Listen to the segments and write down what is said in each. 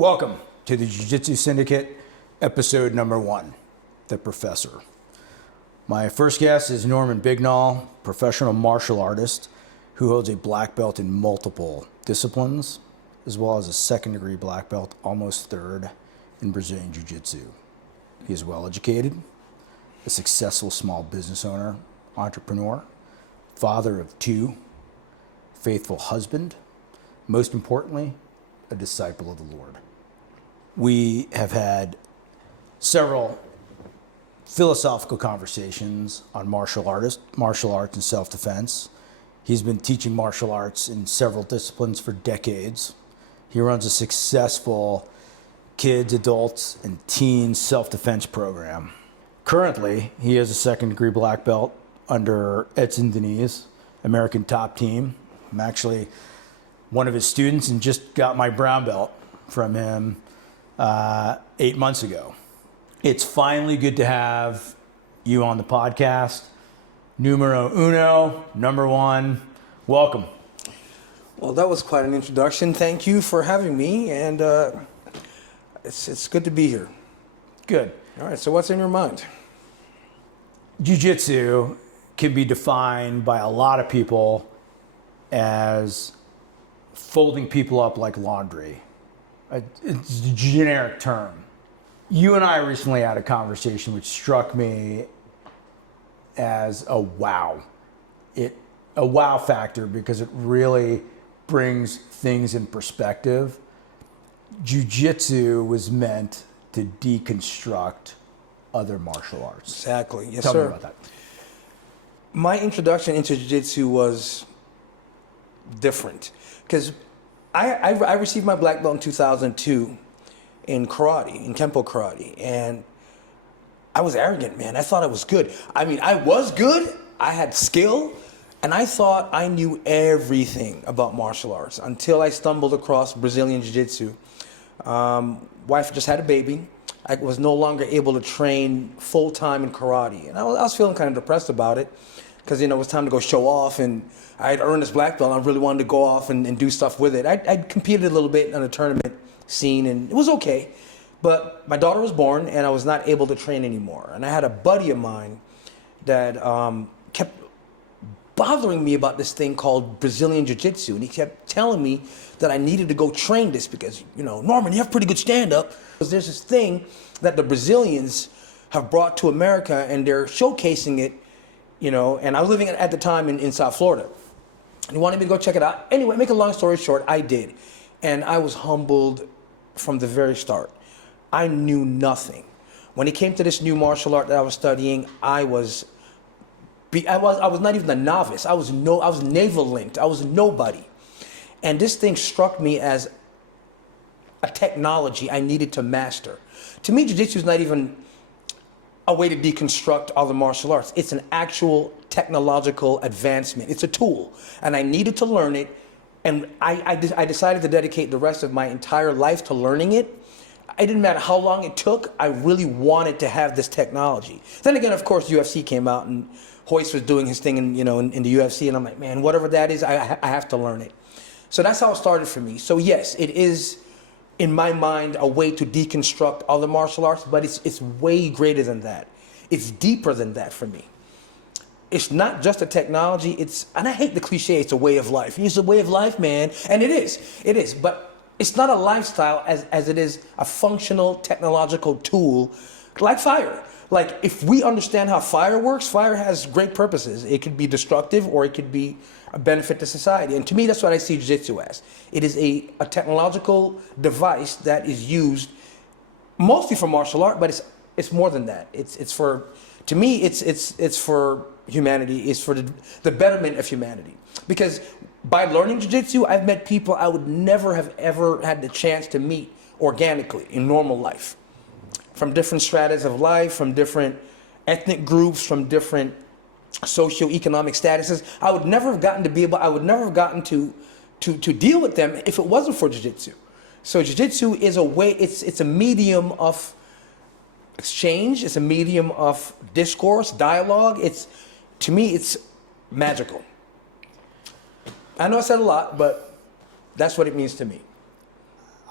Welcome to the Jiu-Jitsu Syndicate, episode number 1, The Professor. My first guest is Norman Bignall, professional martial artist who holds a black belt in multiple disciplines, as well as a second-degree black belt, almost third, in Brazilian Jiu-Jitsu. He is well-educated, a successful small business owner, entrepreneur, father of 2, faithful husband, most importantly, a disciple of the Lord. We have had several philosophical conversations on martial arts and self-defense. He's been teaching martial arts in several disciplines for decades. He runs a successful kids, adults, and teens self-defense program. Currently, he has a second-degree black belt under Edson Deniz, American Top Team. I'm actually one of his students and just got my brown belt from him 8 months ago. It's finally good to have you on the podcast. Numero uno, number 1. Welcome. Well, that was quite an introduction. Thank you for having me, and it's good to be here. Good. All right, so what's in your mind? Jiu-Jitsu can be defined by a lot of people as folding people up like laundry. It's a generic term. You and I recently had a conversation which struck me as a wow. A wow factor because it really brings things in perspective. Jiu-Jitsu was meant to deconstruct other martial arts. Exactly. Yes, Tell sir. me about that. My introduction into jiu-jitsu was different because I received my black belt in 2002 in karate, in Kempo karate, and I was arrogant, man. I thought I was good. I mean, I was good. I had skill, and I thought I knew everything about martial arts until I stumbled across Brazilian Jiu-Jitsu. Wife just had a baby. I was no longer able to train full-time in karate, and I was feeling kind of depressed about it because, it was time to go show off, and I had earned this black belt. I really wanted to go off and do stuff with it. I competed a little bit on a tournament scene, and it was okay. But my daughter was born, and I was not able to train anymore. And I had a buddy of mine that kept bothering me about this thing called Brazilian Jiu-Jitsu. And he kept telling me that I needed to go train this because, Norman, you have pretty good stand-up. There's this thing that the Brazilians have brought to America, and they're showcasing it, and I was living at the time in South Florida. And he wanted me to go check it out. Anyway, make a long story short, I did. And I was humbled from the very start. I knew nothing. When it came to this new martial art that I was studying, I was not even a novice. I was navel linked. I was nobody. And this thing struck me as a technology I needed to master. To me, jiu-jitsu is not even a way to deconstruct other martial arts. It's an actual technological advancement. It's a tool, and I needed to learn it. And I decided to dedicate the rest of my entire life to learning it. It didn't matter how long it took. I really wanted to have this technology. Then again, of course, UFC came out, and Hoist was doing his thing in the UFC, and I'm like, man, whatever that is, I have to learn it. So that's how it started for me. So yes, it is, in my mind, a way to deconstruct other martial arts, but it's way greater than that. It's deeper than that for me. It's not just a technology, and I hate the cliche, it's a way of life. It's a way of life, man, and it is, but it's not a lifestyle as it is a functional technological tool like fire. Like, if we understand how fire works, fire has great purposes. It could be destructive or it could be a benefit to society. And to me, that's what I see jiu-jitsu as. It is a technological device that is used mostly for martial art, but it's more than that. It's for humanity. It's for the betterment of humanity. Because by learning jiu-jitsu, I've met people I would never have ever had the chance to meet organically in normal life. From different stratas of life, from different ethnic groups, from different socioeconomic statuses. I would never have gotten to deal with them if it wasn't for jiu-jitsu. So jiu-jitsu is a way, it's a medium of exchange, it's a medium of discourse, dialogue. To me, it's magical. I know I said a lot, but that's what it means to me.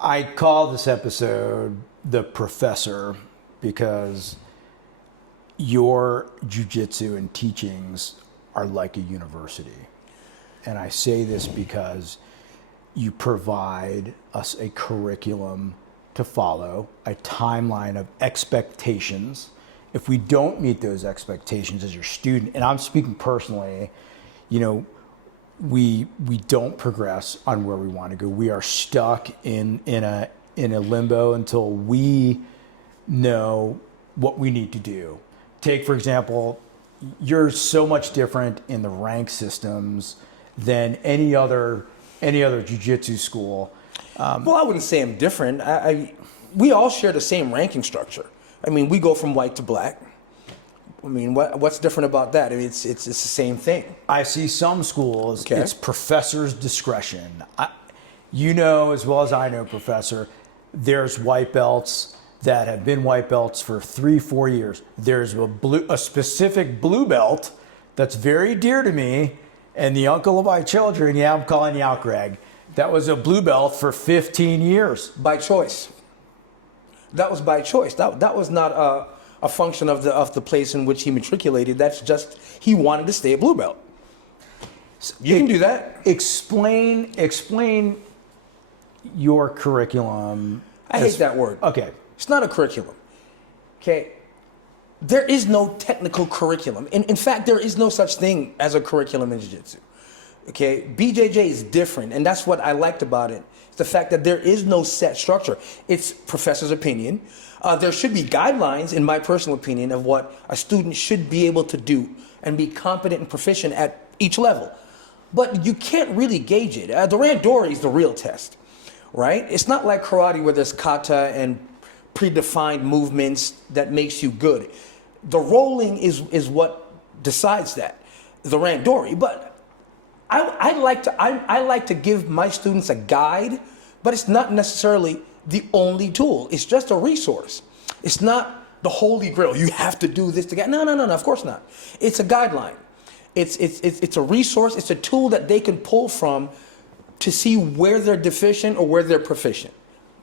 I call this episode The Professor because your jiu-jitsu and teachings are like a university. And I say this because you provide us a curriculum to follow, a timeline of expectations. If we don't meet those expectations as your student, and I'm speaking personally, you know, we don't progress on where we want to go. We are stuck in a limbo until we know what we need to do. Take, for example, you're so much different in the rank systems than any other jiu-jitsu school. Well, I wouldn't say I'm different. We all share the same ranking structure. I mean, we go from white to black. I mean, what's different about that? I mean, it's the same thing. I see some schools, it's professor's discretion. You know as well as I know, Professor, there's white belts that have been white belts for 3-4 years. There's a specific blue belt that's very dear to me, and the uncle of my children, yeah, I'm calling you out, Greg, that was a blue belt for 15 years. By choice. That was by choice. That was not a function of the place in which he matriculated. That's just, he wanted to stay a blue belt. You can do that. Explain your curriculum. I hate that word. Okay. It's not a curriculum. Okay. There is no technical curriculum. In fact, there is no such thing as a curriculum in jiu-jitsu. Okay. BJJ is different, and that's what I liked about it. It's the fact that there is no set structure. It's professor's opinion. There should be guidelines, in my personal opinion, of what a student should be able to do and be competent and proficient at each level. But you can't really gauge it. The Randori is the real test, right? It's not like karate where there's kata and predefined movements that makes you good. The rolling is what decides that, the Randori. But I like to give my students a guide, but it's not necessarily the only tool. It's just a resource. It's not the holy grail. You have to do this to get. No, of course not. It's a guideline. It's a resource. It's a tool that they can pull from to see where they're deficient or where they're proficient.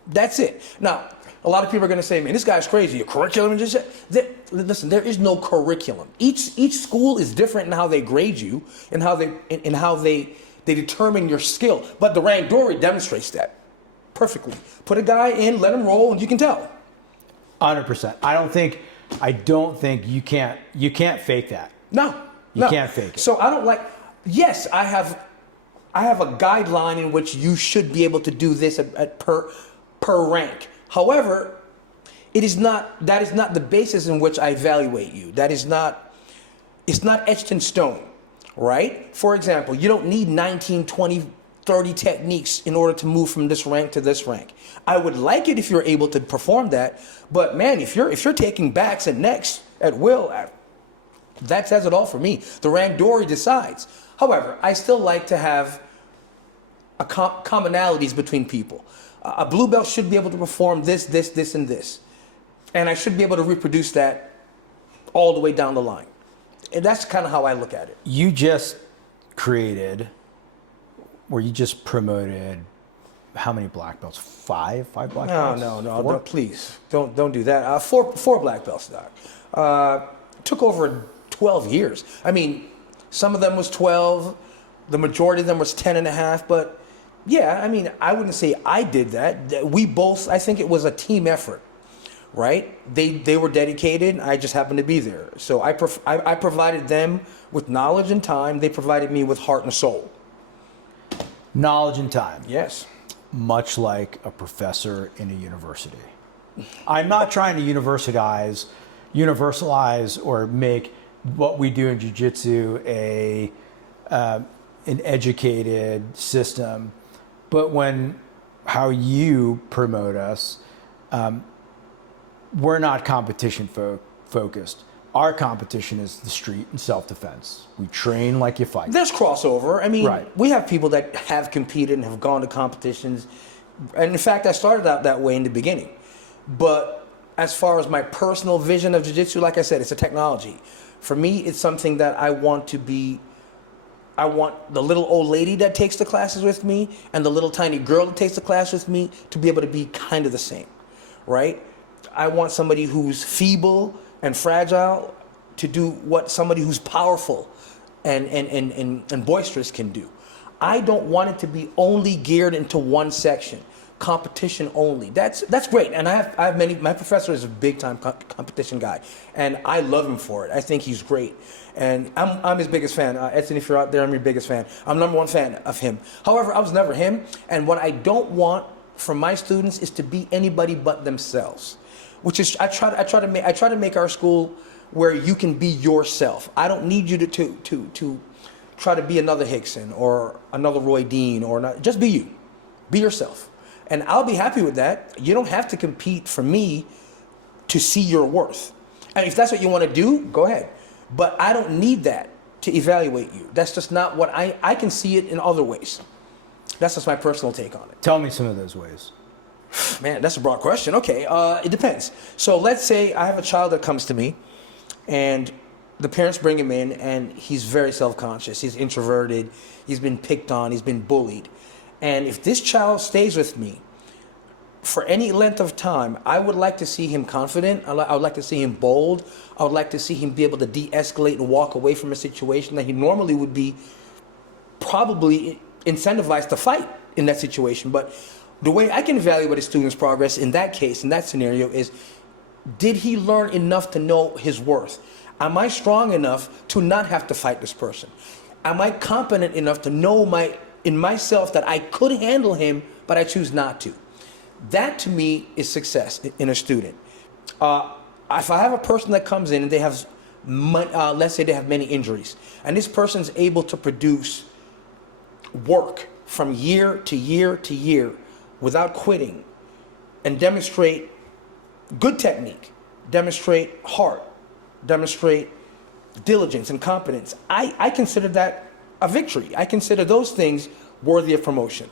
That's it. Now, a lot of people are going to say, man, this guy's crazy. A curriculum and just listen, there is no curriculum. Each school is different in how they grade you and how they determine your skill. But the Randori demonstrates that perfectly. Put a guy in, let him roll, and you can tell. 100%. I don't think you can't fake that. No. You can't fake it. So I don't like. Yes, I have a guideline in which you should be able to do this at per rank. However, that is not the basis in which I evaluate you. It's not etched in stone, right? For example, you don't need 19, 20, 30 techniques in order to move from this rank to this rank. I would like it if you're able to perform that, but man, if you're taking backs and necks at will, that says it all for me. The Randori decides. However, I still like to have commonalities between people. A blue belt should be able to perform this, and this. And I should be able to reproduce that all the way down the line. And that's kind of how I look at it. You just created, or you just promoted, how many black belts? Five black belts? No, please. Don't do that. Four black belts, Doc. Took over 12 years. I mean, some of them was 12. The majority of them was 10 and a half, but yeah, I mean, I wouldn't say I did that. We both, I think it was a team effort, right? They were dedicated. I just happened to be there. So I provided them with knowledge and time. They provided me with heart and soul. Knowledge and time. Yes. Much like a professor in a university. I'm not trying to universalize or make what we do in jiu-jitsu an educated system. But how you promote us, we're not competition focused. Our competition is the street and self-defense. We train like you fight. There's crossover. I mean, right. We have people that have competed and have gone to competitions. And in fact, I started out that way in the beginning. But as far as my personal vision of jiu-jitsu, like I said, it's a technology. For me, it's something that I want to be I want the little old lady that takes the classes with me and the little tiny girl that takes the class with me to be able to be kind of the same, right? I want somebody who's feeble and fragile to do what somebody who's powerful and boisterous can do. I don't want it to be only geared into one section, competition only. That's great, and I have many. My professor is a big time competition guy, and I love him for it. I think he's great, and I'm his biggest fan. Edson, if you're out there, I'm your biggest fan. I'm #1 fan of him. However, I was never him, and what I don't want from my students is to be anybody but themselves. Which is I try to make our school where you can be yourself. I don't need you to try to be another Hickson or another Roy Dean or not. Just be you. Be yourself. And I'll be happy with that. You don't have to compete for me to see your worth. And if that's what you want to do, go ahead. But I don't need that to evaluate you. That's just not what I can see it in other ways. That's just my personal take on it. Tell me some of those ways. Man, that's a broad question. Okay, it depends. So let's say I have a child that comes to me and the parents bring him in and he's very self-conscious. He's introverted. He's been picked on. He's been bullied. And if this child stays with me for any length of time, I would like to see him confident. I would like to see him bold. I would like to see him be able to de-escalate and walk away from a situation that he normally would be probably incentivized to fight in that situation. But the way I can evaluate a student's progress in that case, in that scenario, is did he learn enough to know his worth? Am I strong enough to not have to fight this person? Am I competent enough to know in myself that I could handle him, but I choose not to? That to me is success in a student. If I have a person that comes in and they have, let's say they have many injuries, and this person's able to produce work from year to year to year without quitting and demonstrate good technique, demonstrate heart, demonstrate diligence and competence, I consider that a victory. I consider those things worthy of promotion.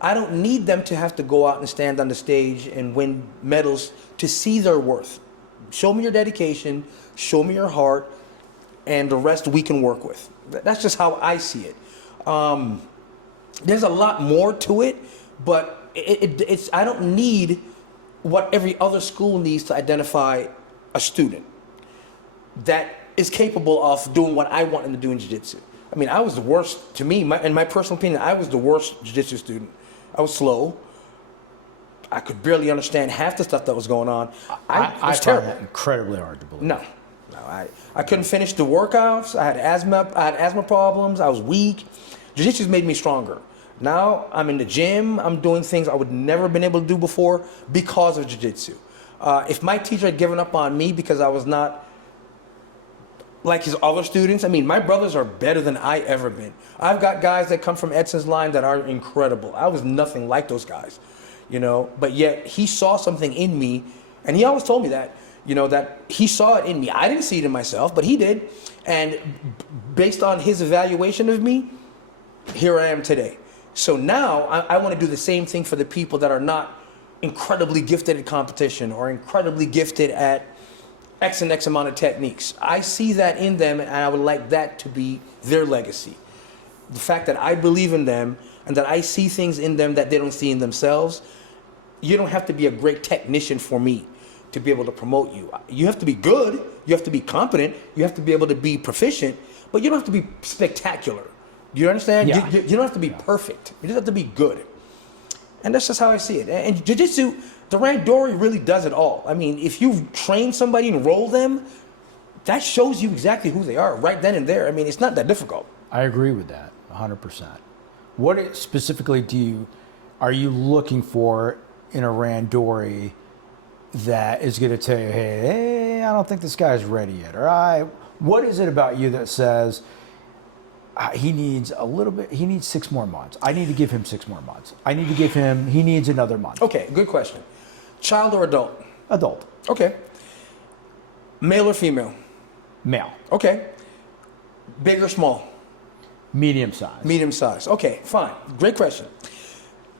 I don't need them to have to go out and stand on the stage and win medals to see their worth. Show me your dedication, show me your heart, and the rest we can work with. That's just how I see it. There's a lot more to it, but it's I don't need what every other school needs to identify a student that is capable of doing what I want them to do in jiu-jitsu. I mean, I was the worst, to me, in my personal opinion, I was the worst jiu-jitsu student. I was slow. I could barely understand half the stuff that was going on. I was terrible. Find that incredibly hard to believe. No, I couldn't finish the workouts. I had asthma problems. I was weak. Jiu-jitsu's made me stronger. Now I'm in the gym. I'm doing things I would never have been able to do before because of jiu-jitsu. If my teacher had given up on me because I was not like his other students, I mean, my brothers are better than I ever been. I've got guys that come from Edson's line that are incredible. I was nothing like those guys, you know, but yet he saw something in me, and he always told me that, you know, that he saw it in me. I didn't see it in myself, but he did. And based on his evaluation of me, here I am today. So now I want to do the same thing for the people that are not incredibly gifted at competition or incredibly gifted at X and X amount of techniques. I see that in them, and I would like that to be their legacy. The fact that I believe in them and that I see things in them that they don't see in themselves. You don't have to be a great technician for me to be able to promote you. You have to be good, you have to be competent, you have to be able to be proficient, but you don't have to be spectacular. Do you understand? Yeah. You don't have to be perfect. You just have to be good. And that's just how I see it. And jiu-jitsu, the Randori really does it all. I mean, if you train somebody and roll them, that shows you exactly who they are right then and there. I mean, it's not that difficult. I agree with that, 100%. What specifically are you looking for in a Randori that is going to tell you, hey, I don't think this guy's ready yet, or what is it about you that says he needs 6 more months. I need to give him 6 more months. He needs another month. Okay, good question. Child or adult? Adult. Okay. Male or female? Male. Okay. Big or small? Medium size. Medium size. Okay, fine. Great question.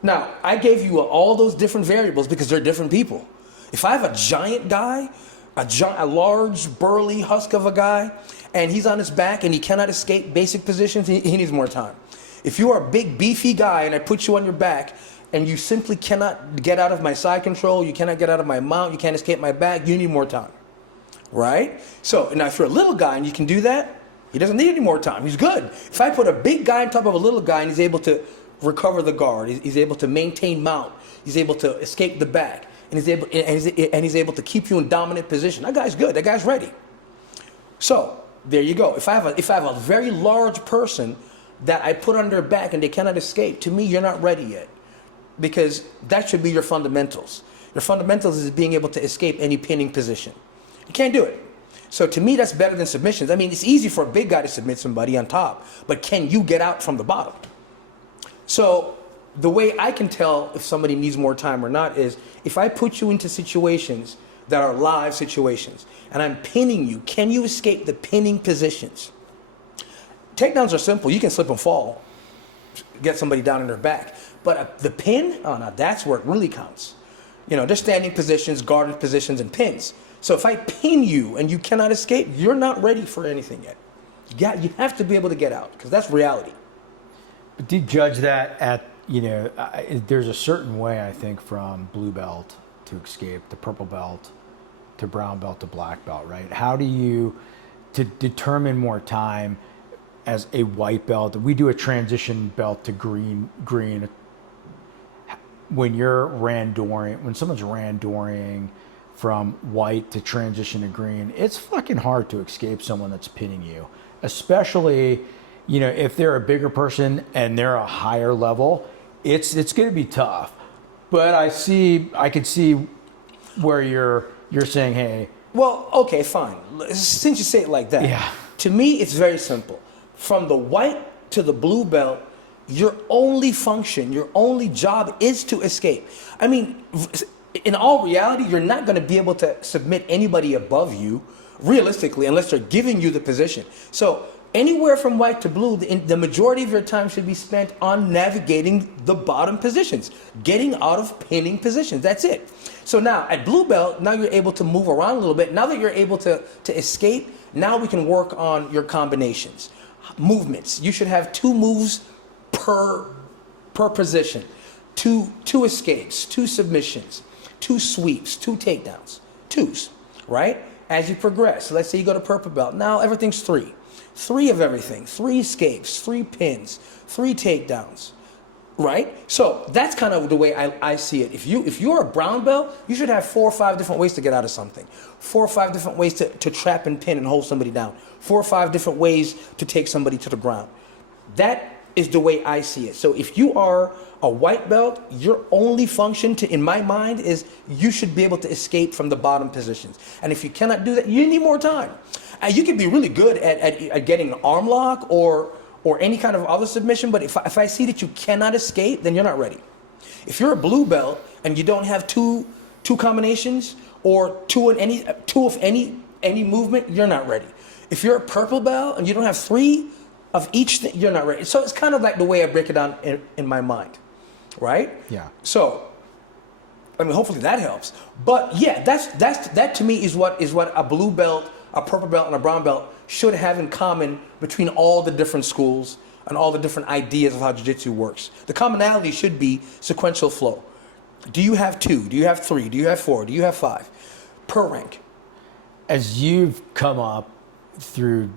Now, I gave you all those different variables because they're different people. If I have a giant guy a large, burly husk of a guy, and he's on his back and he cannot escape basic positions, he needs more time. If you are a big, beefy guy and I put you on your back and you simply cannot get out of my side control, you cannot get out of my mount, you can't escape my back, you need more time, right? So now if you're a little guy and you can do that, he doesn't need any more time. He's good. If I put a big guy on top of a little guy and he's able to recover the guard, he's able to maintain mount, he's able to escape the back, and he's able to keep you in dominant position, that guy's good. That guy's ready. So there you go. If I have a very large person that I put on their back and they cannot escape, to me, you're not ready yet, because that should be your fundamentals. Your fundamentals is being able to escape any pinning position. You can't do it. So to me, that's better than submissions. I mean, it's easy for a big guy to submit somebody on top, but can you get out from the bottom? So the way I can tell if somebody needs more time or not is if I put you into situations that are live situations and I'm pinning you, can you escape the pinning positions? Takedowns are simple. You can slip and fall, get somebody down in their back. But the pin, oh no, that's where it really counts. You know, there's standing positions, guarded positions, and pins. So if I pin you and you cannot escape, you're not ready for anything yet. You have to be able to get out, because that's reality. But do you judge that at, there's a certain way, I think, from blue belt to escape, to purple belt, to brown belt, to black belt, right? How do you, to determine more time as a white belt? We do a transition belt to green. When you're randoring, when someone's randoring from white to transition to green, it's fucking hard to escape someone that's pinning you, especially, if they're a bigger person and they're a higher level, it's going to be tough. But I could see where you're saying, hey. Well, okay, fine. Since you say it like that, yeah. To me, it's very simple. From the white to the blue belt, your only function, your only job is to escape. I mean, in all reality, you're not going to be able to submit anybody above you, realistically, unless they're giving you the position. So anywhere from white to blue, the majority of your time should be spent on navigating the bottom positions, getting out of pinning positions. That's it. So now at blue belt, now you're able to move around a little bit. Now that you're able to escape, now we can work on your combinations. Movements. You should have 2 moves per position. 2 escapes, 2 submissions, 2 sweeps, 2 takedowns. 2s, right? As you progress, let's say you go to purple belt. Now everything's 3. 3 of everything. 3 escapes, 3 pins, 3 takedowns, right? So that's kind of the way I see it. If you're a brown belt, you should have 4 or 5 different ways to get out of something. 4 or 5 different ways to trap and pin and hold somebody down. 4 or 5 different ways to take somebody to the ground. That is the way I see it. So if you are a white belt, your only function, in my mind, is you should be able to escape from the bottom positions. And if you cannot do that, you need more time. You can be really good at getting an arm lock or any kind of other submission, but if I see that you cannot escape, then you're not ready. If you're a blue belt and you don't have two combinations or two of any movement, you're not ready. If you're a purple belt and you don't have 3 of each thing, you're not ready. So it's kind of like the way I break it down in my mind, right? Yeah. So, I mean, hopefully that helps. But yeah, that to me is what a blue belt, a purple belt, and a brown belt should have in common between all the different schools and all the different ideas of how jiu-jitsu works. The commonality should be sequential flow. Do you have 2? Do you have 3? Do you have 4? Do you have 5? Per rank. As you've come up through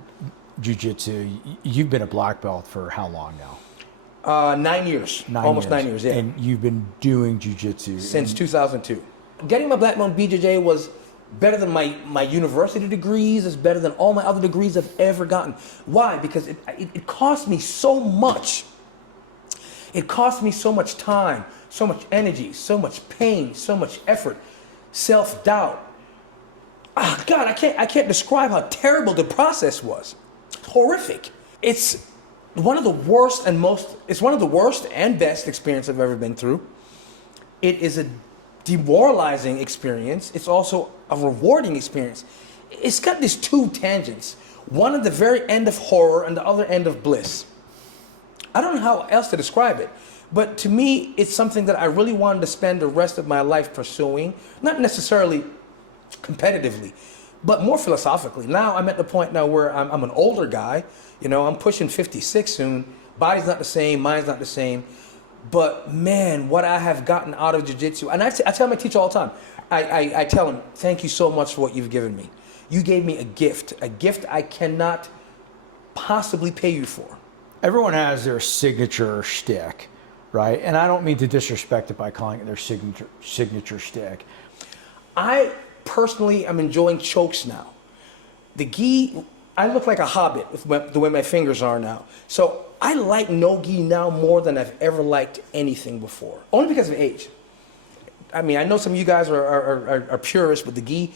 jiu-jitsu, you've been a black belt for how long now? 9 years. Almost 9 years, yeah. And you've been doing jiu-jitsu since 2002. Getting my black belt in BJJ was better than my university degrees. It's better than all my other degrees I've ever gotten. Why? Because it cost me so much. It cost me so much time, so much energy, so much pain, so much effort, self-doubt. Oh, God, I can't describe how terrible the process was. Horrific. It's one of the worst and best experience I've ever been through. It is a demoralizing experience. It's also a rewarding experience. It's got these 2 tangents. One at the very end of horror and the other end of bliss. I don't know how else to describe it, but to me, it's something that I really wanted to spend the rest of my life pursuing. Not necessarily competitively, but more philosophically. Now I'm at the point now where I'm an older guy. You know, I'm pushing 56 soon. Body's not the same, mind's not the same. But man, what I have gotten out of jiu-jitsu, and I tell my teacher all the time, I tell him, thank you so much for what you've given me. You gave me a gift I cannot possibly pay you for. Everyone has their signature shtick, right? And I don't mean to disrespect it by calling it their signature shtick. I personally am enjoying chokes now. The gi, I look like a hobbit with the way my fingers are now. So I like no gi now more than I've ever liked anything before, only because of age. I mean, I know some of you guys are purists with the gi.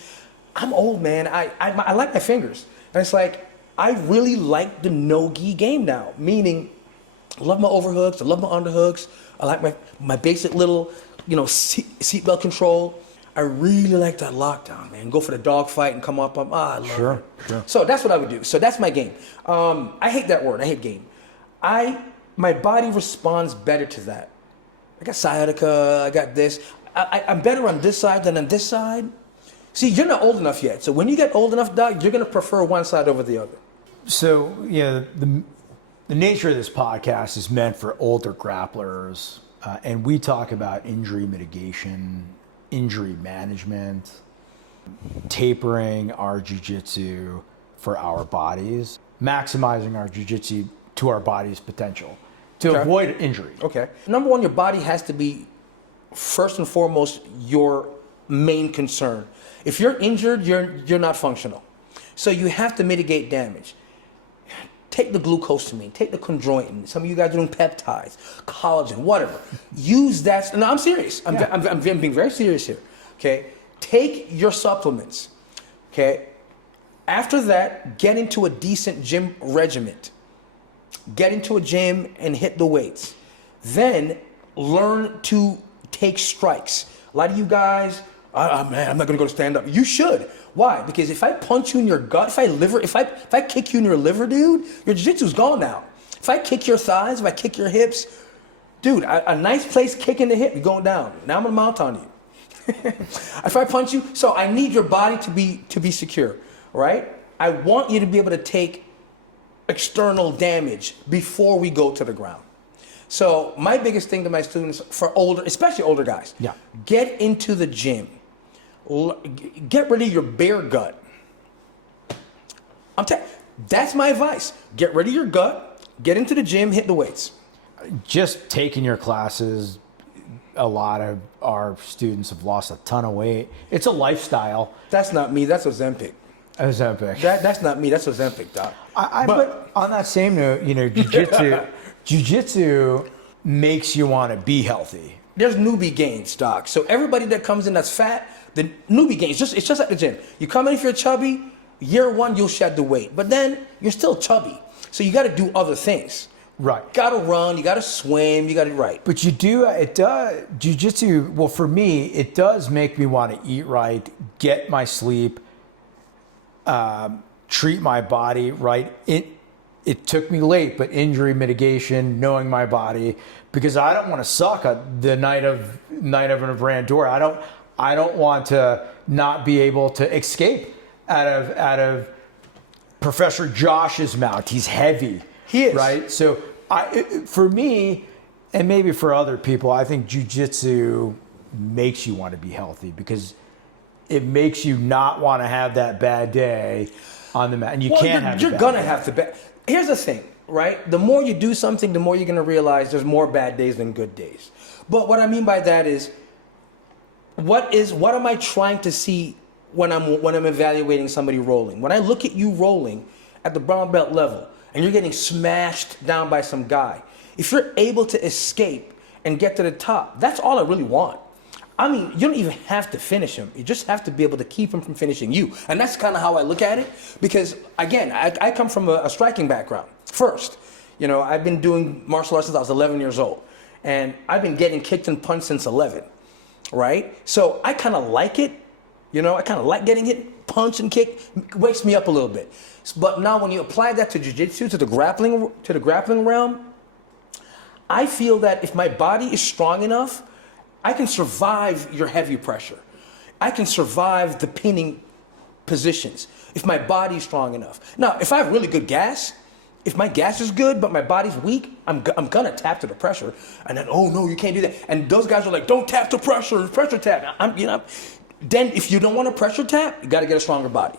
I'm old, man. I like my fingers. And it's like, I really like the no-gi game now, meaning I love my overhooks, I love my underhooks, I like my basic little, seatbelt control. I really like that lockdown, man. Go for the dog fight and come up. I love it. Sure. So that's what I would do. So that's my game. I hate that word. I hate game. My body responds better to that. I got sciatica, I got this. I'm better on this side than on this side. See, you're not old enough yet. So when you get old enough, Doc, you're going to prefer one side over the other. So, the nature of this podcast is meant for older grapplers, and we talk about injury mitigation, injury management, tapering our jiu-jitsu for our bodies, maximizing our jiu-jitsu to our body's potential to avoid injury. Okay. Number one, your body has to be first and foremost your main concern. If you're injured, you're not functional. So you have to mitigate damage. Take the glucosamine, take the chondroitin. Some of you guys are doing peptides, collagen, whatever. Use that. No, I'm serious. I'm being very serious here. Okay. Take your supplements. Okay. After that, get into a decent gym regiment. Get into a gym and hit the weights. Then learn to take strikes. A lot of you guys, man, I'm not gonna go to stand up. You should. Why? Because if I punch you in your gut, if I kick you in your liver, dude, your jiu-jitsu's gone now. If I kick your thighs, if I kick your hips, dude, a nice place kick in the hip, you're going down. Now I'm gonna mount on you. If I punch you, so I need your body to be secure, right? I want you to be able to take external damage before we go to the ground. So my biggest thing to my students, for older, especially older guys, get into the gym. Get rid of your bare gut. That's my advice. Get rid of your gut, get into the gym, hit the weights. Just taking your classes, a lot of our students have lost a ton of weight. It's a lifestyle. That's not me, that's Ozempic. Ozempic. That's not me, that's Ozempic, Doc. But on that same note, jiu-jitsu makes you want to be healthy. There's newbie gains, Doc. So everybody that comes in that's fat, the newbie gains, it's just like the gym. You come in if you're chubby, year one, you'll shed the weight. But then you're still chubby. So you got to do other things. Right. Got to run, you got to swim, you got to, right. But it does, jiu-jitsu, well, for me, it does make me want to eat right, get my sleep, treat my body right. It took me late, but injury mitigation, knowing my body, because I don't want to suck the night of an Randori. I don't want to not be able to escape out of Professor Josh's mouth. He's heavy. He is. Right? So for me, and maybe for other people, I think jiu-jitsu makes you want to be healthy because it makes you not want to have that bad day on the mat. And you're going to have to. Here's the thing, right? The more you do something, the more you're going to realize there's more bad days than good days. But what I mean by that is, what am I trying to see when I'm evaluating somebody rolling? When I look at you rolling at the brown belt level and you're getting smashed down by some guy, if you're able to escape and get to the top, that's all I really want. I mean, you don't even have to finish him. You just have to be able to keep him from finishing you. And that's kind of how I look at it. Because, again, I come from a striking background. First, I've been doing martial arts since I was 11 years old. And I've been getting kicked and punched since 11. Right? So I kind of like it. I kind of like getting hit, punch and kick. It wakes me up a little bit. But now when you apply that to jiu-jitsu, to the grappling realm, I feel that if my body is strong enough, I can survive your heavy pressure. I can survive the pinning positions if my body's strong enough. Now, if I have really good gas, if my gas is good but my body's weak, I'm gonna tap to the pressure. And then, oh no, you can't do that. And those guys are like, don't tap to pressure tap. Then if you don't want to pressure tap, you got to get a stronger body.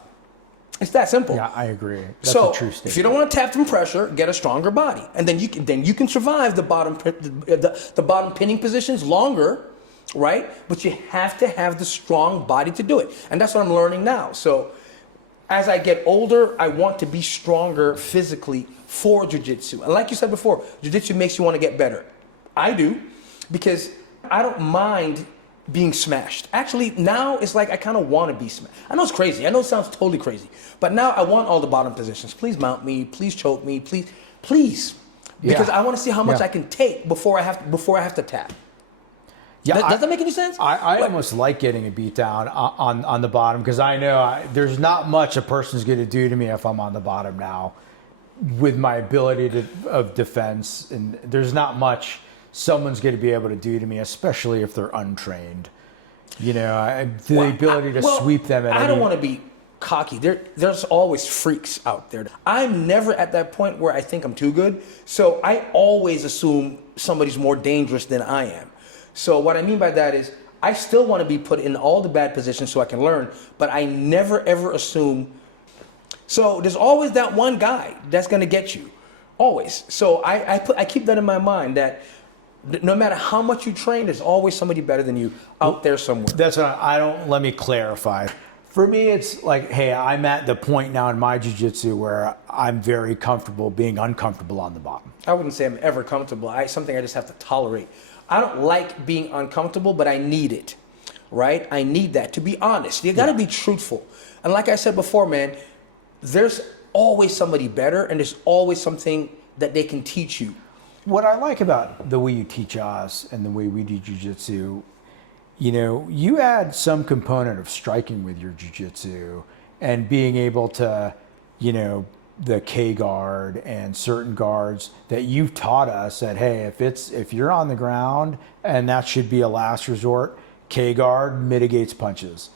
It's that simple. Yeah, I agree. That's so a true statement. if you don't want to tap from pressure, get a stronger body, and then you can survive the bottom pinning positions longer, right? But you have to have the strong body to do it, and that's what I'm learning now. So as I get older, I want to be stronger physically for jiu-jitsu. And like you said before, jiu-jitsu makes you want to get better. I do, because I don't mind being smashed. Actually, now it's like I kind of want to be smashed. I know it's crazy. I know it sounds totally crazy. But now I want all the bottom positions. Please mount me. Please choke me. Please. Because I want to see how much I can take before I have to tap. Yeah, Does that make any sense? I almost like getting a beat down on the bottom, because I know there's not much a person's going to do to me if I'm on the bottom now with my ability of defense. And there's not much someone's going to be able to do to me, especially if they're untrained. The ability to sweep them at I don't want to be cocky. There's always freaks out there. I'm never at that point where I think I'm too good. So I always assume somebody's more dangerous than I am. So what I mean by that is I still want to be put in all the bad positions so I can learn, but I never ever assume. So there's always that one guy that's going to get you. Always. So I keep that in my mind, that no matter how much you train, there's always somebody better than you out there somewhere. That's what let me clarify. For me, it's like, hey, I'm at the point now in my jiu-jitsu where I'm very comfortable being uncomfortable on the bottom. I wouldn't say I'm ever comfortable. Something I just have to tolerate. I don't like being uncomfortable, but I need it, right? I need that, to be honest. You got to be truthful. And like I said before, man, there's always somebody better, and there's always something that they can teach you. What I like about the way you teach us and the way we do jiu-jitsu, you add some component of striking with your jiu-jitsu and being able to, the K guard and certain guards that you've taught us that, hey, if you're on the ground and that should be a last resort, K guard mitigates punches,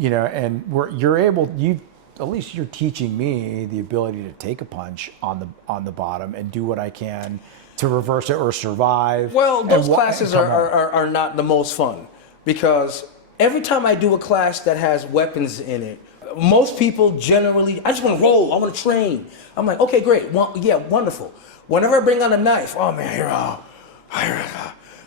and at least you're teaching me the ability to take a punch on the bottom and do what I can to reverse it or survive. Well, those classes are not the most fun, because every time I do a class that has weapons in it, most people generally, I just want to roll, I want to train. I'm like, okay, great, wonderful. Whenever I bring on a knife, oh man,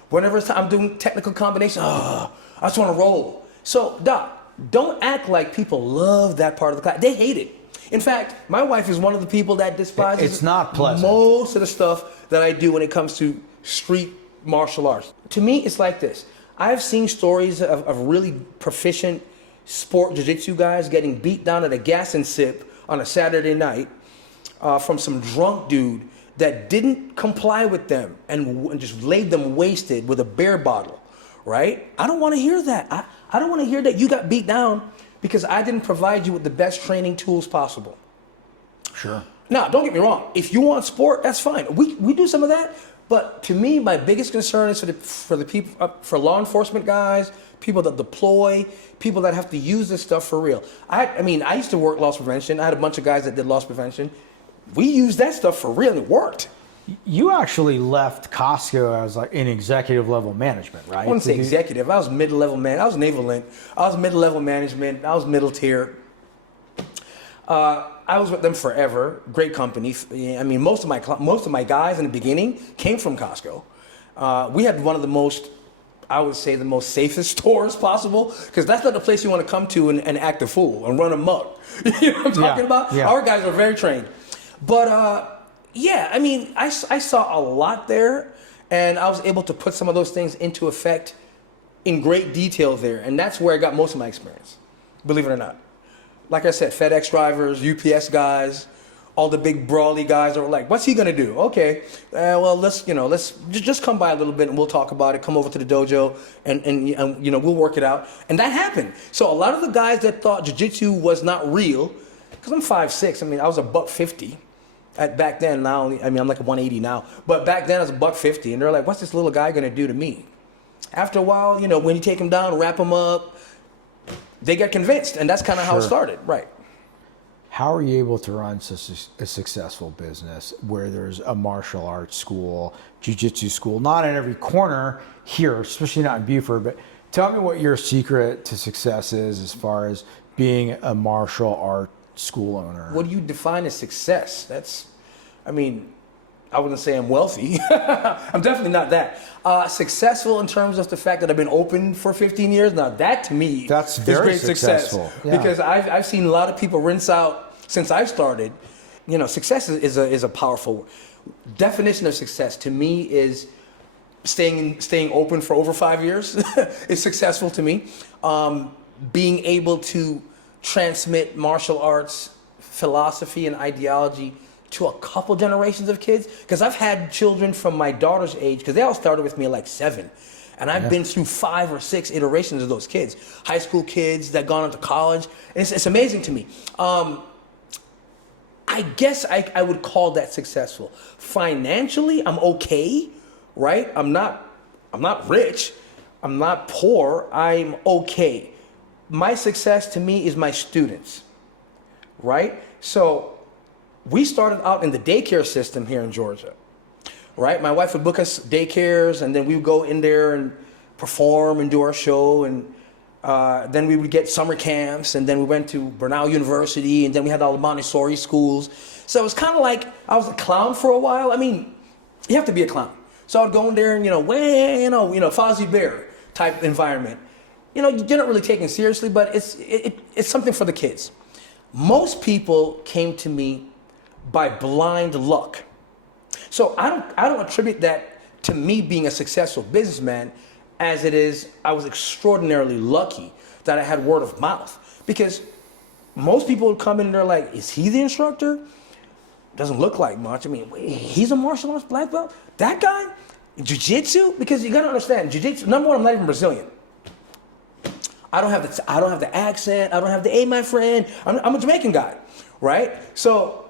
whenever it's time I'm doing technical combination, I just want to roll. So, Doc, don't act like people love that part of the class. They hate it. In fact, my wife is one of the people that despises it's not pleasant. Most of the stuff that I do when it comes to street martial arts. To me, it's like this. I've seen stories of really proficient sport jiu-jitsu guys getting beat down at a gas and sip on a Saturday night from some drunk dude that didn't comply with them and just laid them wasted with a beer bottle, right? I don't want to hear that. I don't want to hear that you got beat down because I didn't provide you with the best training tools possible. Sure. Now, don't get me wrong. If you want sport, that's fine. We do some of that. But to me, my biggest concern is for the people, for law enforcement guys, people that deploy, people that have to use this stuff for real. I used to work loss prevention. I had a bunch of guys that did loss prevention. We used that stuff for real, and it worked. You actually left Costco as like in executive level management, right? I wouldn't say executive. I was mid-level man. I was naval-int. I was middle-level management. I was middle tier. I was with them forever. Great company. I mean, most of my guys in the beginning came from Costco. We had one of the most, I would say, the most safest stores possible, because that's not the place you want to come to and act a fool and run amok. You know what I'm talking about? Yeah. Our guys are very trained. But I saw a lot there, and I was able to put some of those things into effect in great detail there, and that's where I got most of my experience, believe it or not. Like I said, FedEx drivers, UPS guys, all the big brawly guys are like, what's he gonna do? Okay, let's just come by a little bit and we'll talk about it. Come over to the dojo and we'll work it out. And that happened. So a lot of the guys that thought jiu-jitsu was not real, because I'm 5'6", I was a $150 back then. Now I'm like a 180 now, but back then I was a $150, and they're like, what's this little guy gonna do to me? After a while, when you take him down, wrap him up, they get convinced, and that's kind of how it started, right? How are you able to run such a successful business where there's a martial arts school, jiu-jitsu school, not in every corner here, especially not in Buford, but tell me what your secret to success is as far as being a martial art school owner. What do you define as success? I wouldn't say I'm wealthy. I'm definitely not that. Successful in terms of the fact that I've been open for 15 years. Now that to me That's is very great successful. success. Yeah. Because I've seen a lot of people rinse out since I've started. You know, success is a powerful definition of success. To me is staying open for over 5 years is successful to me. Being able to transmit martial arts philosophy and ideology to a couple generations of kids, because I've had children from my daughter's age, because they all started with me at like 7, and I've been through 5 or 6 iterations of those kids, high school kids that gone into college, and it's amazing to me. I guess I would call that successful. Financially, I'm okay, right? I'm not rich, I'm not poor, I'm okay. My success to me is my students, right? So we started out in the daycare system here in Georgia, right? My wife would book us daycares, and then we would go in there and perform and do our show, and then we would get summer camps, and then we went to Bernal University, and then we had all the Montessori schools. So it was kind of like I was a clown for a while. I mean, you have to be a clown. So I'd go in there and, Fozzie Bear type environment. You know, you're not really taken seriously, but it's something for the kids. Most people came to me by blind luck. So I don't attribute that to me being a successful businessman, as it is I was extraordinarily lucky that I had word of mouth. Because most people would come in and they're like, is he the instructor? Doesn't look like much. I mean, he's a martial arts black belt? That guy? Jiu-Jitsu? Because you gotta understand, Jiu-Jitsu, number one, I'm not even Brazilian. I don't have the accent, I don't have the, hey, my friend, I'm a Jamaican guy, right? So,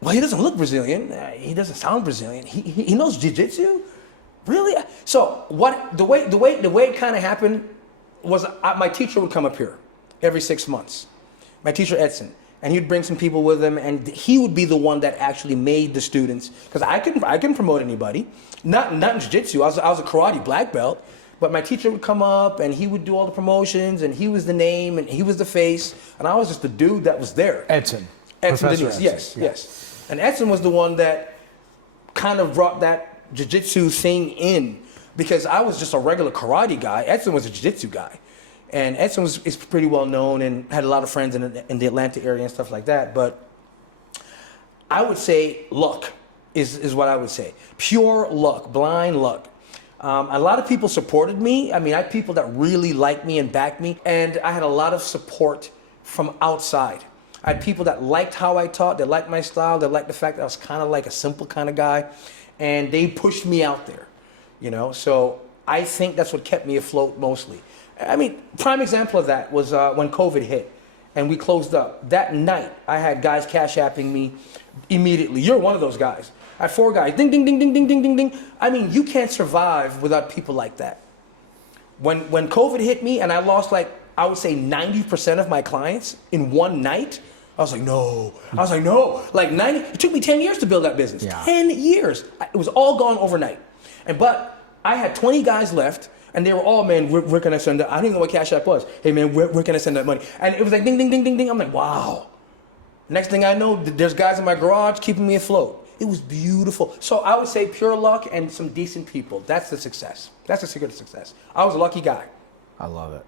well, he doesn't look Brazilian. He doesn't sound Brazilian. He knows jiu-jitsu? Really? So the way it kind of happened was my teacher would come up here every 6 months. My teacher, Edson. And he'd bring some people with him, and he would be the one that actually made the students. Because I couldn't promote anybody. Not in jiu-jitsu. I was a karate black belt. But my teacher would come up, and he would do all the promotions, and he was the name, and he was the face. And I was just the dude that was there. Edson. Edson Professor Denise, Edson. yes. And Edson was the one that kind of brought that jiu-jitsu thing in, because I was just a regular karate guy. Edson was a jiu-jitsu guy. And Edson is pretty well known and had a lot of friends in the Atlanta area and stuff like that. But I would say luck is what I would say. Pure luck, blind luck. A lot of people supported me. I mean, I had people that really liked me and backed me. And I had a lot of support from outside. I had people that liked how I taught, they liked my style, they liked the fact that I was kind of like a simple kind of guy, and they pushed me out there, you know? So I think that's what kept me afloat mostly. I mean, prime example of that was when COVID hit and we closed up. That night, I had guys cash apping me immediately. You're one of those guys. I had 4 guys, ding, ding, ding, ding, ding, ding, ding, ding. I mean, you can't survive without people like that. When COVID hit me and I lost I would say 90% of my clients in one night, I was like, no. Like 90, it took me 10 years to build that business. Yeah. 10 years. It was all gone overnight. But I had 20 guys left, and they were all, man, where can I send that? I didn't even know what Cash App was. Hey, man, where can I send that money? And it was like ding, ding, ding, ding, ding. I'm like, wow. Next thing I know, there's guys in my garage keeping me afloat. It was beautiful. So I would say pure luck and some decent people. That's the success. That's the secret of success. I was a lucky guy. I love it.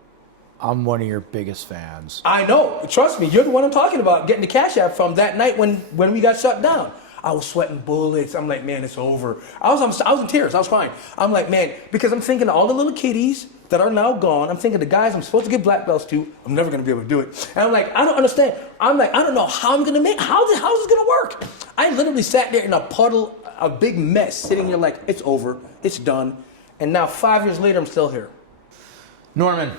I'm one of your biggest fans. I know. Trust me, you're the one I'm talking about, getting the Cash App from that night when we got shut down. I was sweating bullets. I'm like, man, it's over. I was in tears. I was crying. I'm like, man, because I'm thinking of all the little kiddies that are now gone. I'm thinking the guys I'm supposed to give black belts to, I'm never going to be able to do it. And I'm like, I don't understand. I'm like, I don't know how I'm going to how is this going to work? I literally sat there in a puddle, a big mess, sitting here like, it's over. It's done. And now 5 years later, I'm still here. Norman,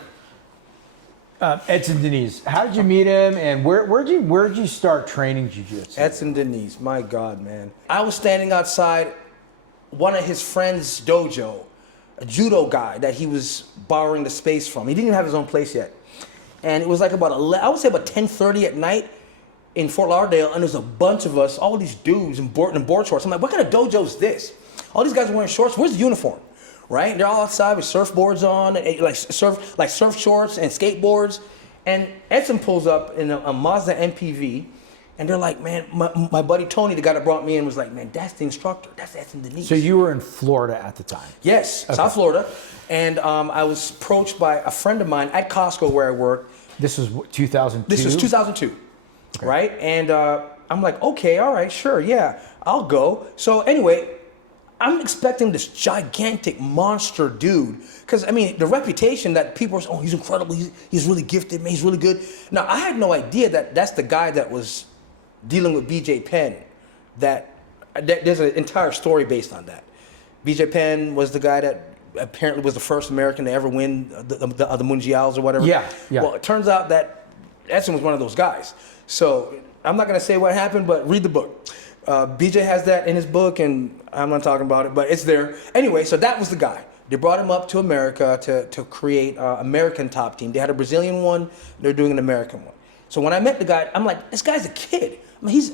Edson Denise, how did you meet him, and where'd you start training jiu-jitsu? Edson Denise, my God, man. I was standing outside one of his friend's dojo, a judo guy that he was borrowing the space from. He didn't even have his own place yet. And it was like about I would say about 10:30 at night in Fort Lauderdale, and there's a bunch of us, all these dudes in board shorts. I'm like, what kind of dojo is this? All these guys are wearing shorts. Where's the uniform? Right? They're all outside with surfboards on, like surf shorts and skateboards. And Edson pulls up in a Mazda MPV, and they're like, man, my buddy Tony, the guy that brought me in, was like, man, that's the instructor. That's Edson Denise. So you were in Florida at the time? Yes, okay. South Florida. And I was approached by a friend of mine at Costco where I worked. This was 2002? This was 2002, okay. Right? And I'm like, okay, all right, sure, yeah, I'll go. So anyway, I'm expecting this gigantic monster dude. Because, I mean, the reputation that people are saying, oh, he's incredible, he's really gifted, man, he's really good. Now, I had no idea that that's the guy that was dealing with BJ Penn. That there's an entire story based on that. BJ Penn was the guy that apparently was the first American to ever win the Mundials or whatever. Yeah. Well, it turns out that Edson was one of those guys. So I'm not going to say what happened, but read the book. BJ has that in his book, and I'm not talking about it, but it's there. Anyway, so that was the guy. They brought him up to America to create an American top team. They had a Brazilian one. They're doing an American one. So when I met the guy, I'm like, this guy's a kid. He's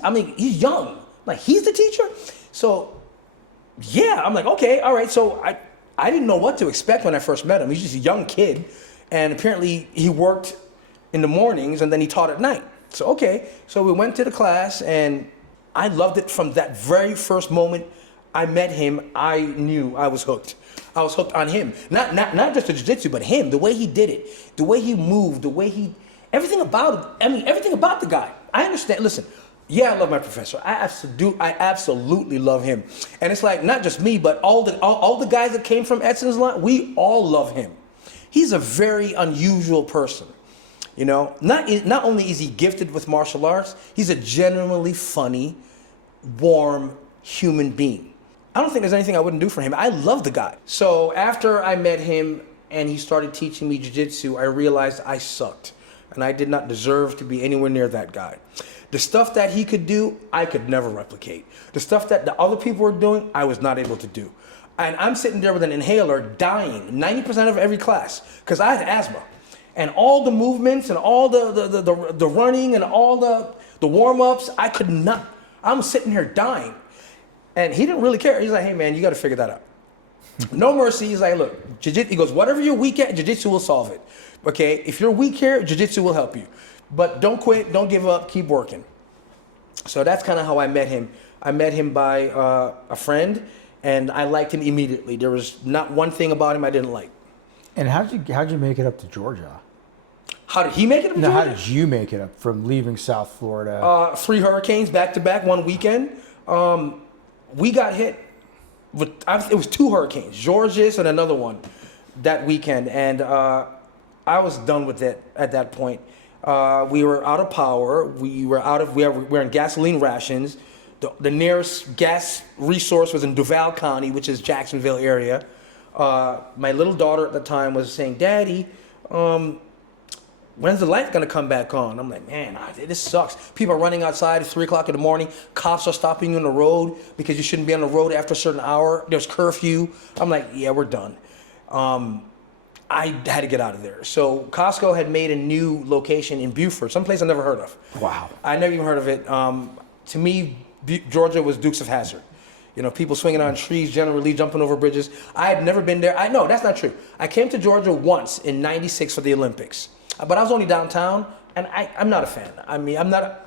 young. Like, he's the teacher? So, yeah, I'm like, okay, all right. So I didn't know what to expect when I first met him. He's just a young kid. And apparently he worked in the mornings and then he taught at night. So, okay. So we went to the class and I loved it from that very first moment I met him. I knew I was hooked. I was hooked on him. Not just the jiu-jitsu, but him, the way he did it, the way he moved, everything about it. I mean, everything about the guy. I understand. Listen, yeah, I love my professor. I absolutely love him. And it's like, not just me, but all the guys that came from Edson's line, we all love him. He's a very unusual person. You know, not only is he gifted with martial arts, he's a genuinely funny, warm human being. I don't think there's anything I wouldn't do for him. I love the guy. So after I met him and he started teaching me jiu-jitsu, I realized I sucked. And I did not deserve to be anywhere near that guy. The stuff that he could do, I could never replicate. The stuff that the other people were doing, I was not able to do. And I'm sitting there with an inhaler dying 90% of every class because I had asthma. And all the movements and all the running and all the warm-ups, I could not. I'm sitting here dying. And he didn't really care. He's like, hey, man, you got to figure that out. No mercy. He's like, look, jiu-jitsu, he goes, whatever you're weak at, jiu-jitsu will solve it. Okay, if you're weak here, jiu-jitsu will help you. But don't quit, don't give up, keep working. So that's kind of how I met him. I met him by a friend, and I liked him immediately. There was not one thing about him I didn't like. And how'd you make it up to Georgia? How did he make it up to Georgia? How did you make it up from leaving South Florida? 3 hurricanes back-to-back one weekend. We got hit with, it was 2 hurricanes, Georges and another one that weekend. And I was done with it at that point. We were out of power. We were in gasoline rations. The nearest gas resource was in Duval County, which is Jacksonville area. My little daughter at the time was saying, Daddy, when's the light gonna come back on? I'm like, man, this sucks. People are running outside at 3 o'clock in the morning. Cops are stopping you on the road because you shouldn't be on the road after a certain hour. There's curfew. I'm like, yeah, we're done. I had to get out of there. So Costco had made a new location in Beaufort, someplace I never heard of. Wow. I never even heard of it. To me, Georgia was Dukes of Hazzard. You know, people swinging on trees, generally jumping over bridges. I had never been there. No, that's not true. I came to Georgia once in '96 for the Olympics. But I was only downtown, and I'm not a fan. I mean,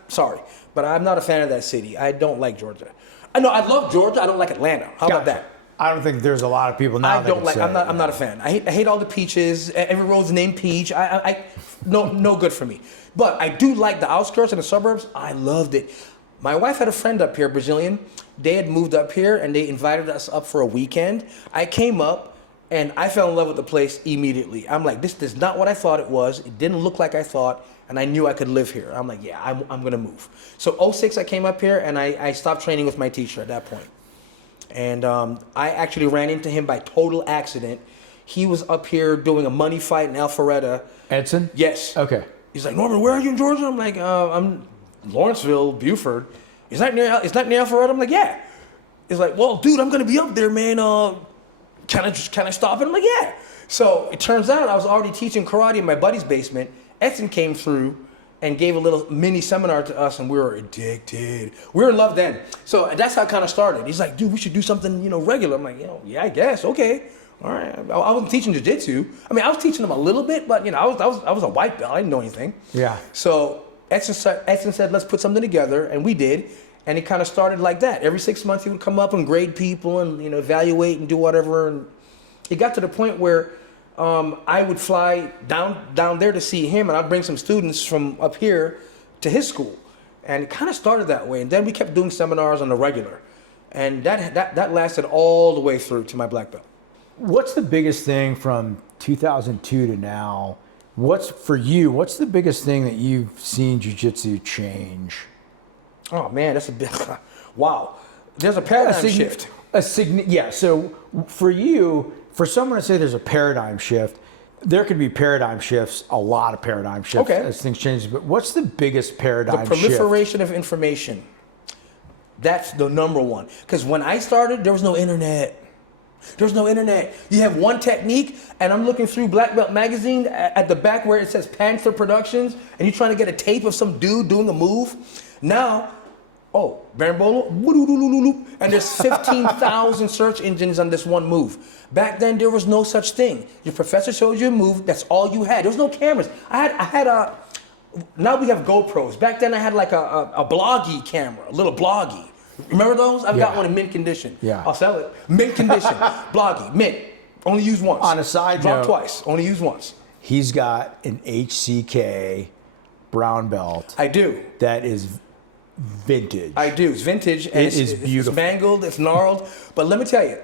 sorry, but I'm not a fan of that city. I don't like Georgia. I know, I love Georgia. I don't like Atlanta. How about that? I don't think there's a lot of people now. I'm not a fan. I hate all the peaches. Every road's named Peach. No good for me. But I do like the outskirts and the suburbs. I loved it. My wife had a friend up here, Brazilian. They had moved up here and they invited us up for a weekend. I came up and I fell in love with the place immediately. I'm like, this is not what I thought it was. It didn't look like I thought, and I knew I could live here. I'm like, yeah, I'm gonna move. So '06, I came up here and I stopped training with my teacher at that point. And I actually ran into him by total accident. He was up here doing a money fight in Alpharetta. Edson? Yes. Okay. He's like, Norman, where are you in Georgia? I'm like, I'm Lawrenceville, Beaufort. It's not near Alpharetta? I'm like, yeah. He's like, well, dude, I'm gonna be up there, man. Can I stop it? I'm like, yeah. So it turns out I was already teaching karate in my buddy's basement, Edson came through and gave a little mini seminar to us, and we were addicted. We were in love then. So that's how it kind of started. He's like, dude, we should do something, regular. I'm like, yeah, I guess, okay. All right. I wasn't teaching jiu-jitsu. I mean, I was teaching them a little bit, but I was a white belt. I didn't know anything. Yeah. So Edson said, let's put something together, and we did. And it kind of started like that. Every 6 months, he would come up and grade people and evaluate and do whatever. And it got to the point where I would fly down there to see him, and I'd bring some students from up here to his school. And it kind of started that way. And then we kept doing seminars on the regular. And that lasted all the way through to my black belt. What's the biggest thing from 2002 to now? What's the biggest thing that you've seen jiu-jitsu change? Oh man, that's a big, wow. There's a paradigm shift. So for you, for someone to say there's a paradigm shift, there could be paradigm shifts, a lot of paradigm shifts as things change. But what's the biggest paradigm shift? The proliferation of information. That's the number one. Because when I started, there was no internet. You have one technique, and I'm looking through Black Belt magazine at the back where it says Panther Productions, and you're trying to get a tape of some dude doing a move. Now, Bambolo, and there's 15,000 search engines on this one move. Back then, there was no such thing. Your professor showed you a move, that's all you had. There was no cameras. Now we have GoPros. Back then, I had like a bloggy camera, a little bloggy. Remember those? I've got one in mint condition. Yeah. I'll sell it. Mint condition, bloggy, mint. Only use once. On a side Drop note, twice, only use once. He's got an HCK brown belt. I do. That is vintage. I do. It's vintage. And it is beautiful. It's mangled, it's gnarled. But let me tell you,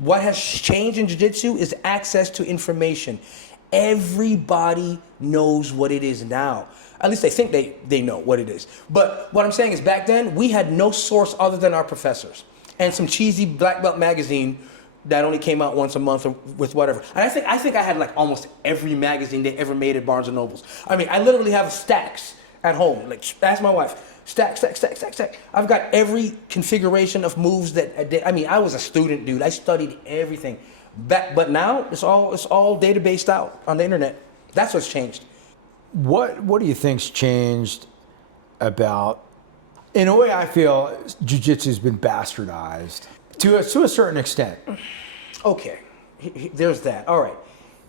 what has changed in jiu-jitsu is access to information. Everybody knows what it is now. At least they think they know what it is. But what I'm saying is back then, we had no source other than our professors and some cheesy black belt magazine that only came out once a month or with whatever. And I think I had like almost every magazine they ever made at Barnes & Nobles. I mean, I literally have stacks at home. Like, ask my wife. Stack. I've got every configuration of moves I was a student, dude. I studied everything. But now it's all databased out on the internet. That's what's changed. What do you think's changed about? In a way, I feel jiu-jitsu's been bastardized to a certain extent. Okay, there's that. All right,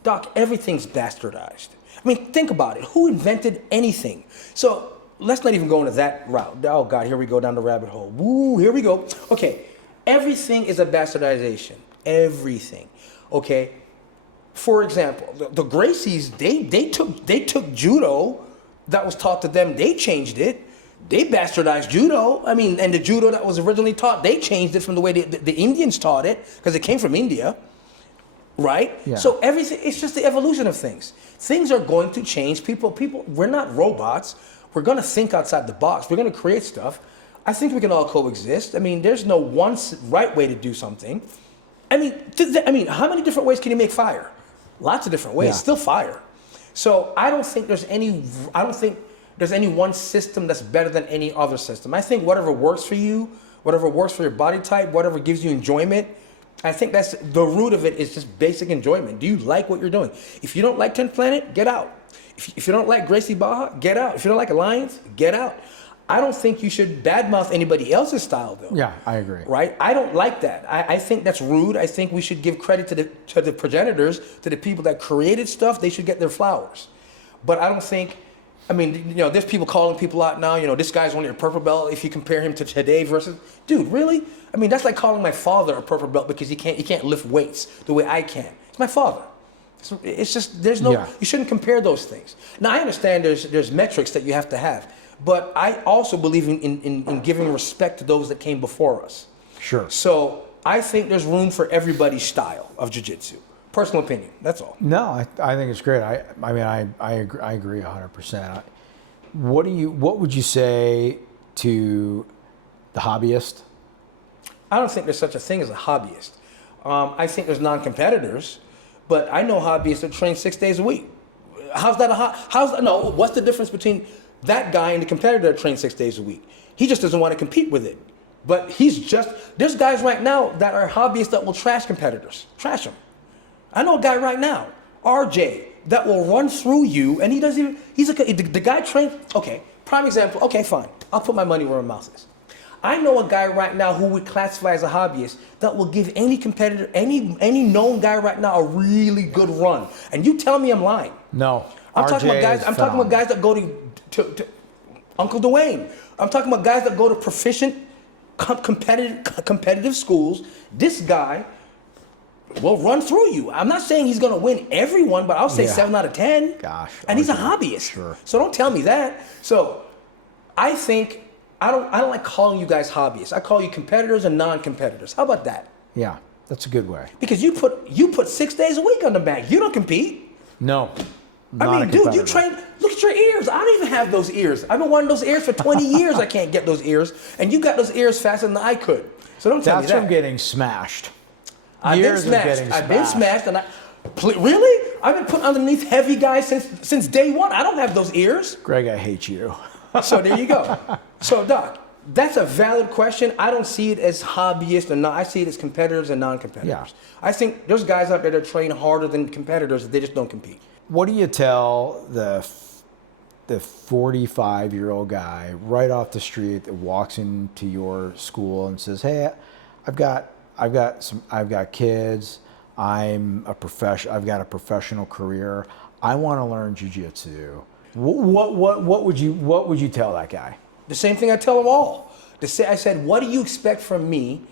Doc. Everything's bastardized. I mean, think about it. Who invented anything? So let's not even go into that route. Oh God, here we go down the rabbit hole. Woo, here we go. Okay, everything is a bastardization. Everything. Okay. For example, the Gracies, they took judo that was taught to them, they changed it. They bastardized judo. I mean, and the judo that was originally taught, they changed it from the way the Indians taught it, because it came from India, right? Yeah. So everything, it's just the evolution of things. Things are going to change. People, we're not robots. We're going to think outside the box. We're going to create stuff. I think we can all coexist. I mean, there's no one right way to do something. I mean, how many different ways can you make fire? Lots of different ways, still fire. So I don't think there's any one system that's better than any other system. I think whatever works for you, whatever works for your body type, whatever gives you enjoyment, I think that's the root of it is just basic enjoyment. Do you like what you're doing? If you don't like 10th Planet, get out. If you don't like Gracie Baja, get out. If you don't like Alliance, get out. I don't think you should badmouth anybody else's style, though. Yeah, I agree. Right? I don't like that. I think that's rude. I think we should give credit to the progenitors, to the people that created stuff. They should get their flowers. But I don't think, I mean, there's people calling people out now. This guy's only a purple belt. If you compare him to today versus, dude, really? I mean, that's like calling my father a purple belt because he can't lift weights the way I can. It's my father. It's just you shouldn't compare those things. Now I understand there's metrics that you have to have. But I also believe in giving respect to those that came before us. Sure. So I think there's room for everybody's style of jiu-jitsu. Personal opinion, that's all. No, I think it's great. I agree 100%. What would you say to the hobbyist? I don't think there's such a thing as a hobbyist. I think there's non-competitors, but I know hobbyists that train 6 days a week. What's the difference between that guy and the competitor that trains 6 days a week? He just doesn't want to compete with it. But there's guys right now that are hobbyists that will trash competitors. Trash them. I know a guy right now, RJ, that will run through you, and he doesn't even, he's like, the guy trained, okay, prime example, okay, fine. I'll put my money where my mouth is. I know a guy right now who would classify as a hobbyist that will give any competitor, any known guy right now a really good run. And you tell me I'm lying. No. I'm talking about guys that go to Uncle Dwayne. I'm talking about guys that go to proficient competitive schools. This guy will run through you. I'm not saying he's going to win everyone, but I'll say 7 out of 10. Gosh. And he's a hobbyist. Sure. So don't tell me that. So I think I don't like calling you guys hobbyists. I call you competitors and non-competitors. How about that? Yeah, that's a good way. Because you put 6 days a week on the bag. You don't compete. No. I mean, dude, you train. Look at your ears. I don't even have those ears. I've been wanting those ears for 20 years. I can't get those ears, and you got those ears faster than I could. So don't tell me that. That's from getting smashed. I've been smashed, and really? I've been put underneath heavy guys since day one. I don't have those ears. Greg, I hate you. So there you go. So Doc, that's a valid question. I don't see it as hobbyists or not. I see it as competitors and non-competitors. Yeah. I think there's guys out there that train harder than competitors. They just don't compete. What do you tell the 45-year-old guy right off the street that walks into your school and says, "Hey, I've got kids. I've got a professional career. I want to learn jiu-jitsu." What would you tell that guy? The same thing I tell them all. I said, "What do you expect from me?"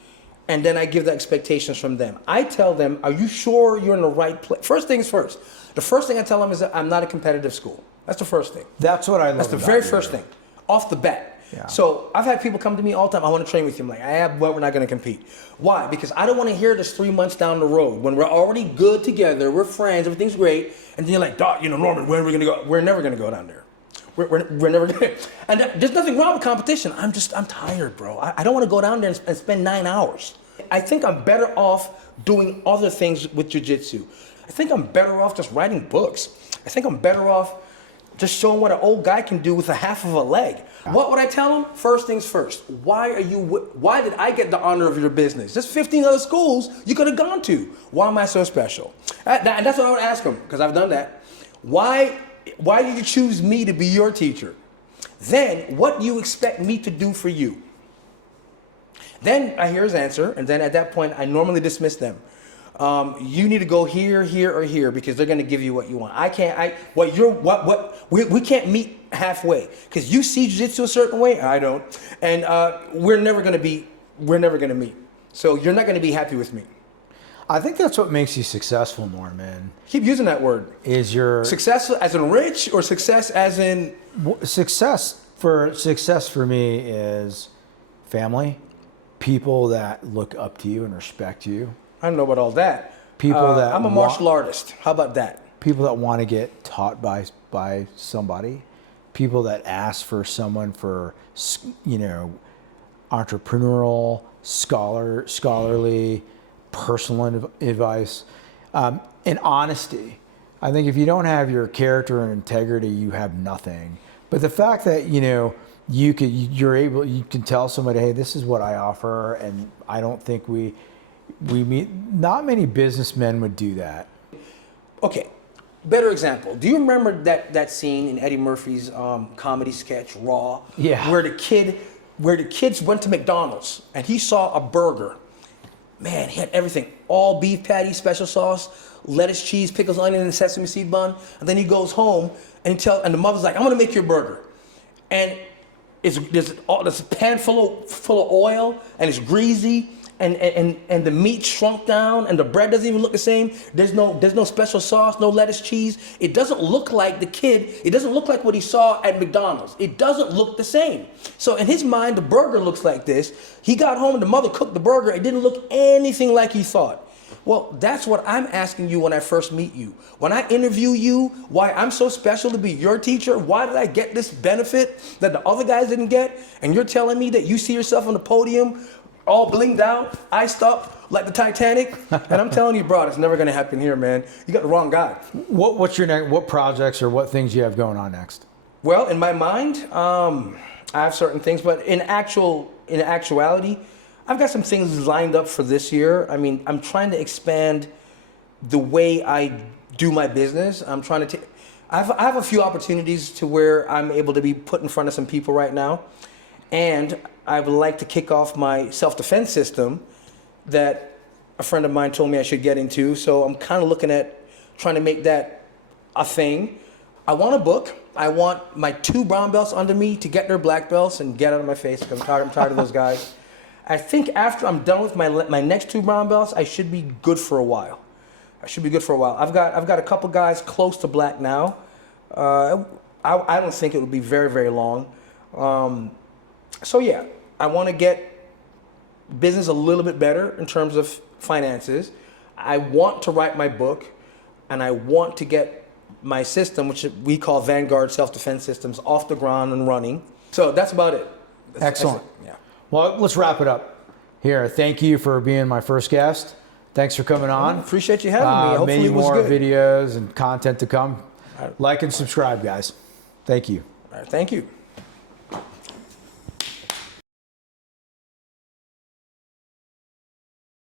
And then I give the expectations from them. I tell them, "Are you sure you're in the right place?" First things first. The first thing I tell them is that I'm not a competitive school. That's the first thing. That's what I love. That's the very first thing, off the bat. Yeah. So I've had people come to me all the time. "I want to train with you." I'm like, well, we're not going to compete. Why? Because I don't want to hear this 3 months down the road when we're already good together, we're friends, everything's great, and then you're like, "Doc, Norman, when are we going to go?" We're never going to go down there. We're never going to. And there's nothing wrong with competition. I'm tired, bro. I don't want to go down there and spend 9 hours. I think I'm better off doing other things with jiu-jitsu. I think I'm better off just writing books. I think I'm better off just showing what an old guy can do with a half of a leg. What would I tell him? First things first. Why did I get the honor of your business? There's 15 other schools you could have gone to. Why am I so special? And that's what I would ask him, because I've done that. Why did you choose me to be your teacher? Then, what do you expect me to do for you? Then I hear his answer, and then at that point, I normally dismiss them. You need to go here, here, or here, because they're going to give you what you want. We can't meet halfway, because you see jiu-jitsu a certain way, I don't, and we're never going to meet. So you're not going to be happy with me. I think that's what makes you successful, Norman. Keep using that word. Is your successful as in rich, or success as in success for me is family, people that look up to you and respect you. I don't know about all that. I'm a martial artist. How about that? People that want to get taught by somebody. People that ask for someone for, entrepreneurial, scholarly, personal advice, and honesty. I think if you don't have your character and integrity, you have nothing. But the fact that you can tell somebody, "Hey, this is what I offer," and I don't think we meet. Not many businessmen would do that. Okay, better example. Do you remember that scene in Eddie Murphy's comedy sketch Raw? Yeah. Where the kids went to McDonald's and he saw a burger. Man, he had everything: all beef patty, special sauce, lettuce, cheese, pickles, onion, and sesame seed bun. And then he goes home and the mother's like, "I'm gonna make you a burger," and there's a pan full of oil, and it's greasy, and the meat shrunk down, and the bread doesn't even look the same. There's no special sauce, no lettuce, cheese. It doesn't look like it doesn't look like what he saw at McDonald's. It doesn't look the same. So in his mind, the burger looks like this. He got home and the mother cooked the burger. It didn't look anything like he thought. Well, that's what I'm asking you when I first meet you. When I interview you, why I'm so special to be your teacher, why did I get this benefit that the other guys didn't get? And you're telling me that you see yourself on the podium all blinged out, iced up like the Titanic? And I'm telling you, bro, it's never going to happen here, man. You got the wrong guy. What's your next? What projects or what things you have going on next? Well, in my mind, I have certain things, but in actuality, I've got some things lined up for this year. I mean, I'm trying to expand the way I do my business. I'm trying to take. I have a few opportunities to where I'm able to be put in front of some people right now, and I would like to kick off my self-defense system that a friend of mine told me I should get into. So I'm kind of looking at trying to make that a thing. I want a book. I want my 2 brown belts under me to get their black belts and get out of my face because I'm tired of those guys. I think after I'm done with my next 2 brown belts, I should be good for a while. I've got a couple guys close to black now. I don't think it will be very, very long. So yeah, I want to get business a little bit better in terms of finances. I want to write my book, and I want to get my system, which we call Vanguard Self-Defense Systems, off the ground and running. So that's about it. Excellent. Yeah. Well, let's wrap it up here. Thank you for being my first guest. Thanks for coming on. Appreciate you having me. Hopefully many it was more good. videos and content to come. Like and subscribe, guys. Thank you. All right, thank you.